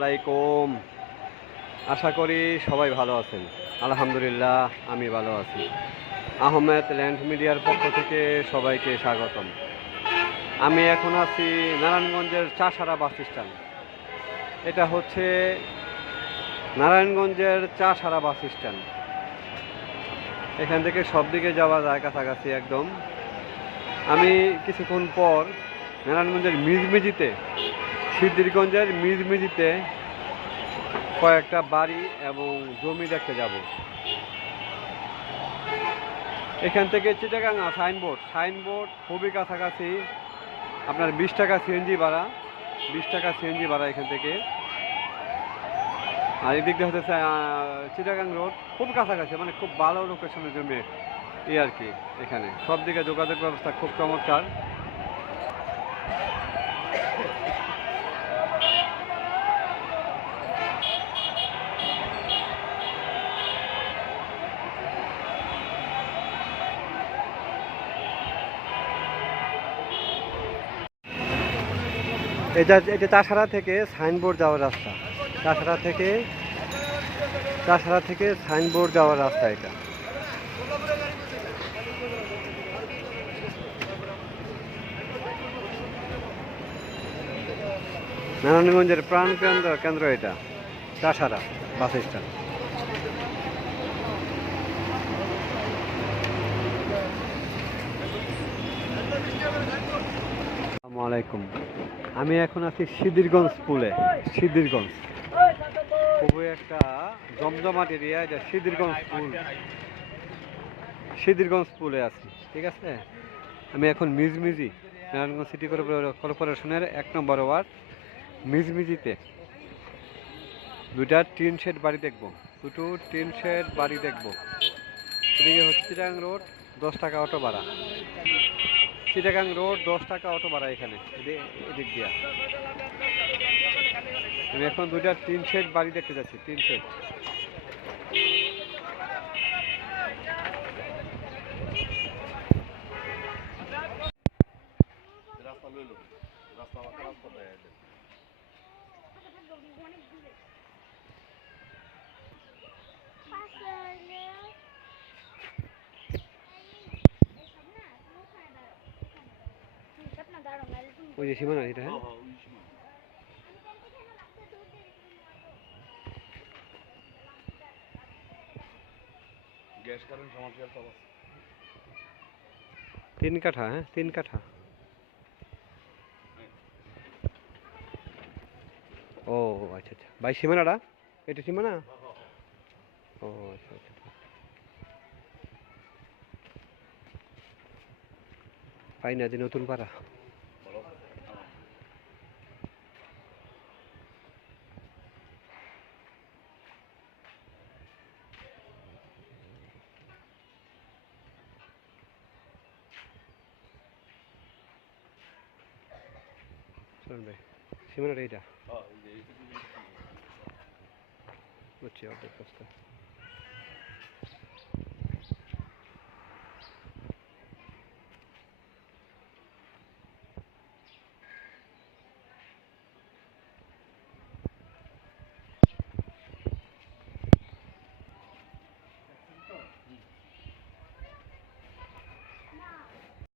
আলাইকুম। আশা করি সবাই ভালো আছেন। আলহামদুলিল্লাহ আমি ভালো আছি। আহমেদ ল্যান্ড মিডিয়ার পক্ষ থেকে সবাইকে স্বাগতম। আমি এখন আছি নারায়ণগঞ্জের চাষারা বাস স্ট্যান্ড। এটা হচ্ছে নারায়ণগঞ্জের চাষারা বাস স্ট্যান্ড। এখান থেকে সব দিকে যাওয়া যায় কাছাকাছি একদম। আমি কিছুক্ষণ পর নারায়ণগঞ্জের মিজমিজিতে, সিদ্ধিরগঞ্জের মিজমিজিতে কয়েকটা বাড়ি এবং জমি দেখতে যাব। এখান থেকে চিটাগাং সাইনবোর্ড খুবই কাছাকাছি। আপনার 20 টাকা সিএনজি ভাড়া, 20 টাকা সিএনজি ভাড়া এখান থেকে। আর এদিক দিয়ে হচ্ছে চিটাগাং রোড, খুব কাছাকাছি, মানে খুব ভালো লোকেশনের জমি এই আর কি। এখানে সব দিকে যোগাযোগ ব্যবস্থা খুব চমৎকার। এটা চাষারা থেকে সাইনবোর্ড যাওয়ার রাস্তা। চাষারা থেকে সাইনবোর্ড যাওয়ার রাস্তা এটা। নারায়ণগঞ্জের প্রাণ কেন্দ্র এটা চাষারা বাস স্ট্যান্ড। আসসালামু আলাইকুম। আমি এখন আছি সিদ্ধিরগঞ্জ খুবই একটা জমজমাট এরিয়া। এটা সিদ্ধিরগঞ্জ পুলে আছি, ঠিক আছে। আমি এখন মিজমিজি, নারায়ণগঞ্জ সিটি কর্পোরেশনের 1 নম্বর ওয়ার্ড মিজমিজিতে দুটো টিন শেড বাড়ি দেখবো। এদিকে হচ্ছে চিটাগাং রোড, 10 টাকা অটো ভাড়া। এখানে এদিক দিয়া আমি এখন দুইটা টিন শেড বাড়ি দেখতে যাচ্ছি। টিন শেড ওই যে সীমানা এটা। হ্যাঁ, গ্যাস কারেন্ট সমস্যা তো 3 কাঠা। হ্যাঁ, 3 কাঠা। ও আচ্ছা আচ্ছা, ভাই সীমানাটা এটা সীমানা। ও আচ্ছা আচ্ছা, পাই না যে নতুন পাড়া। শুনবে সীমানাটা এইটা বুঝছি, অর্ধেক রাস্তা।